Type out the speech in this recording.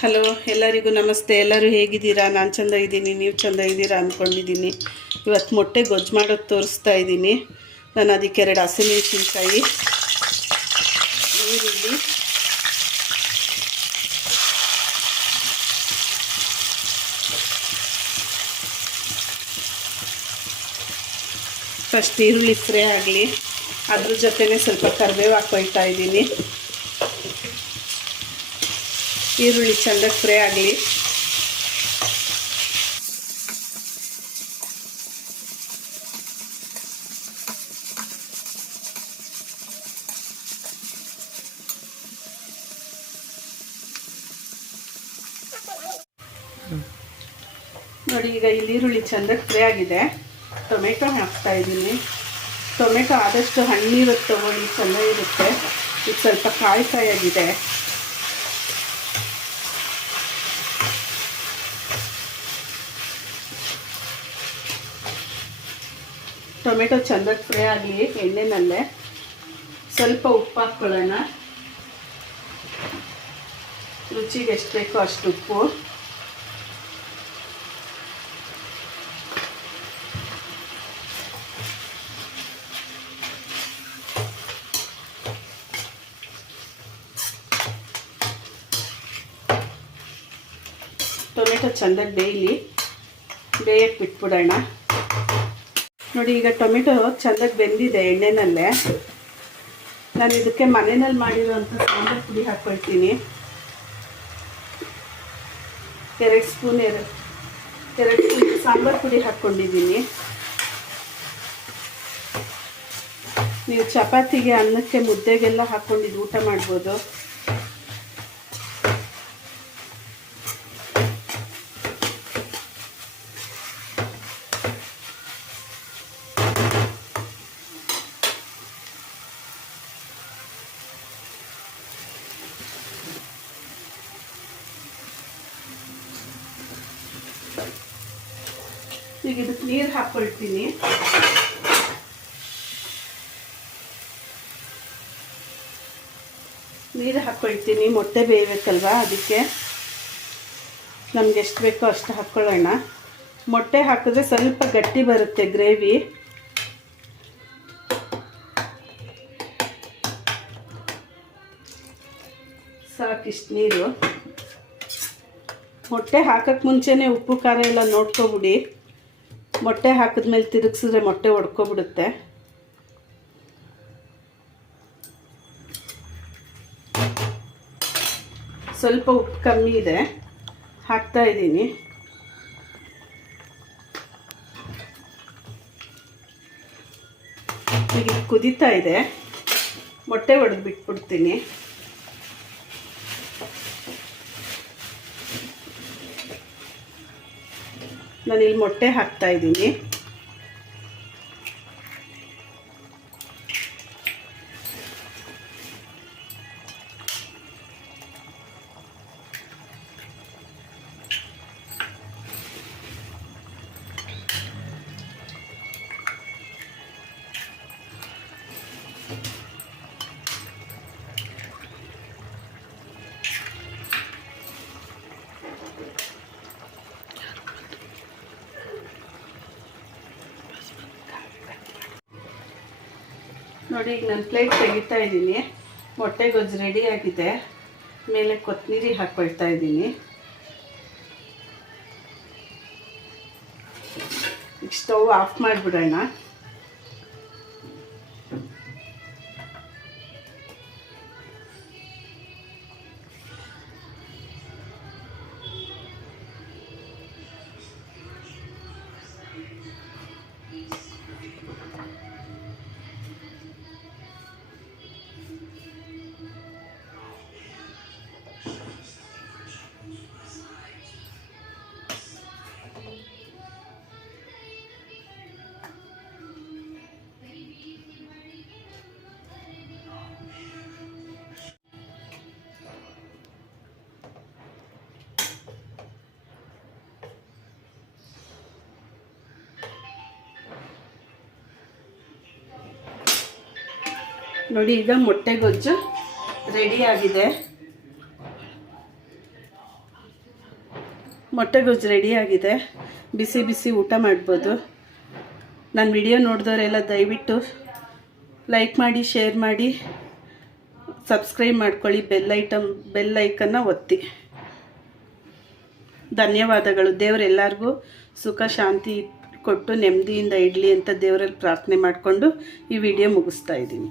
Hello, ಎಲ್ಲರಿಗೂ ನಮಸ್ತೆ. ಎಲ್ಲರೂ ಹೇಗಿದ್ದೀರಾ? ನಾನು ಚೆಂದ ಇದ್ದೀನಿ, ನೀವು ಚೆಂದ ಇದ್ದೀರಾ ಅಂದ್ಕೊಂಡಿದ್ದೀನಿ ಇವತ್ತು ಮೊಟ್ಟೆ ಗೊಜ್ಜು ಮಾಡೋದು ತೋರಿಸ್ತಾ ಇದ್ದೀನಿ. ನಾನು ಅದಕ್ಕೆ ಎರಡು ಹಸಿಮೆಣಸಿನ್ಕಾಯಿ ಈರುಳ್ಳಿ, ಫಸ್ಟ್ ಈರುಳ್ಳಿ ಫ್ರೈ ಆಗಲಿ. ಅದ್ರ ಜೊತೆನೇ ಸ್ವಲ್ಪ ಕರಿಬೇವು ಹಾಕೊಳ್ತಾ ಇದ್ದೀನಿ. ಈರುಳ್ಳಿ ಚೆಂದಾಗಿ ಫ್ರೈ ಆಗಲಿ. ನೋಡಿ, ಈಗ ಇಲ್ಲಿ ಈರುಳ್ಳಿ ಚಂದಕ್ಕೆ ಫ್ರೈ ಆಗಿದೆ. ಟೊಮೆಟೊ ಹಾಕ್ತಾ ಇದ್ದೀನಿ. ಟೊಮೆಟೊ ಆದಷ್ಟು ಹಣ್ಣಿರುತ್ತೆ ತಗೊಳ್ಳಿ, ಚೆನ್ನಾಗಿರುತ್ತೆ. ಇದು ಸ್ವಲ್ಪ ಕಾಯಿ ಕಾಯಾಗಿದೆ ಟೊಮೆಟೊ ಚಂದಕ್ಕೆ ಫ್ರೈ ಆಗಲಿ, ಎಣ್ಣೆನಲ್ಲೇ. ಸ್ವಲ್ಪ ಉಪ್ಪು ಹಾಕ್ಕೊಳ್ಳೋಣ ರುಚಿಗೆ ಎಷ್ಟು ಬೇಕೋ ಅಷ್ಟು ಉಪ್ಪು. ಟೊಮೆಟೊ ಚೆಂದಾಗಿ ಡೈಲಿ ಬೇಯಕ್ಕೆ ಬಿಟ್ಬಿಡೋಣ. ನೋಡಿ, ಈಗ ಟೊಮೆಟೊ ಚೆಂದಾಗಿ ಬೆಂದಿದೆ ಎಣ್ಣೆನಲ್ಲೇ. ನಾನು ಇದಕ್ಕೆ ಮನೆಯಲ್ಲಿ ಮಾಡಿರುವಂಥ ಸಾಂಬಾರು ಪುಡಿ ಹಾಕ್ಕೊಳ್ತೀನಿ ಎರಡು ಸ್ಪೂನ್ ಎರಡು ಎರಡು ಸ್ಪೂನ್ ಸಾಂಬಾರು ಪುಡಿ ಹಾಕ್ಕೊಂಡಿದ್ದೀನಿ ನೀವು ಚಪಾತಿಗೆ ಅನ್ನಕ್ಕೆ ಮುದ್ದೆಗೆಲ್ಲ ಹಾಕ್ಕೊಂಡಿದ್ದು ಊಟ ಮಾಡ್ಬೋದು. ಈಗ ಇದಕ್ಕೆ ನೀರು ಹಾಕ್ಕೊಳ್ತೀನಿ. ನೀರು ಹಾಕ್ಕೊಳ್ತೀನಿ, ಮೊಟ್ಟೆ ಬೇಯಬೇಕಲ್ವಾ ಅದಕ್ಕೆ? ನಮ್ಗೆ ಎಷ್ಟು ಬೇಕೋ ಅಷ್ಟು ಹಾಕ್ಕೊಳ್ಳೋಣ. ಮೊಟ್ಟೆ ಹಾಕಿದ್ರೆ ಸ್ವಲ್ಪ ಗಟ್ಟಿ ಬರುತ್ತೆ ಗ್ರೇವಿ. ಸಾಕಿಷ್ಟು ನೀರು. ಮೊಟ್ಟೆ ಹಾಕಕ್ಕೆ ಮುಂಚೆನೇ ಉಪ್ಪು, ಖಾರ ಎಲ್ಲ ನೋಡ್ಕೊಬಿಡಿ. ಮೊಟ್ಟೆ ಹಾಕಿದ್ಮೇಲೆ ತಿರುಗಿಸಿದ್ರೆ ಮೊಟ್ಟೆ ಒಡ್ಕೊಬಿಡುತ್ತೆ ಸ್ವಲ್ಪ ಉಪ್ಪು ಕಮ್ಮಿ ಇದೆ. ಹಾಕ್ತಾ ಇದ್ದೀನಿ. ಇದು ಕುದೀತಾ ಇದೆ. ಮೊಟ್ಟೆ ಒಡೆದು ಬಿಟ್ಬಿಡ್ತೀನಿ ನಾನು ಇಲ್ಲಿ ಮೊಟ್ಟೆ ಹಾಕ್ತಾ ನೋಡಿ, ಈಗ ನಾನು ಪ್ಲೇಟ್ ತೆಗಿತಾ ಇದ್ದೀನಿ. ಮೊಟ್ಟೆ ಗೊಜ್ಜು ರೆಡಿ ಆಗಿದೆ. ಮೇಲೆ ಕೊತ್ತಂಬರಿ ಹಾಕ್ಕೊಳ್ತಾ ಇದ್ದೀನಿ. ಈಗ ಸ್ಟವ್ ಆಫ್ ಮಾಡಿಬಿಡೋಣ. ನೋಡಿ, ಈಗ ಮೊಟ್ಟೆ ಗೊಜ್ಜು ರೆಡಿ ಆಗಿದೆ. ಮೊಟ್ಟೆ ಗೊಜ್ಜು ರೆಡಿಯಾಗಿದೆ ಬಿಸಿ ಬಿಸಿ ಊಟ ಮಾಡ್ಬೋದು. ನನ್ನ ವಿಡಿಯೋ ನೋಡಿದವರೆಲ್ಲ ದಯವಿಟ್ಟು ಲೈಕ್ ಮಾಡಿ ಶೇರ್ ಮಾಡಿ ಸಬ್ಸ್ಕ್ರೈಬ್ ಮಾಡ್ಕೊಳ್ಳಿ ಬೆಲ್ ಐಟಮ್ ಬೆಲ್ ಐಕನ್ನ ಒತ್ತಿ. ಧನ್ಯವಾದಗಳು. ದೇವರೆಲ್ಲರಿಗೂ ಸುಖ, ಶಾಂತಿ ಕೊಟ್ಟು ನೆಮ್ಮದಿಯಿಂದ ಇಡಲಿ ಅಂತ ದೇವರಲ್ಲಿ ಪ್ರಾರ್ಥನೆ ಮಾಡಿಕೊಂಡು ಈ ವಿಡಿಯೋ ಮುಗಿಸ್ತಾ ಇದ್ದೀನಿ.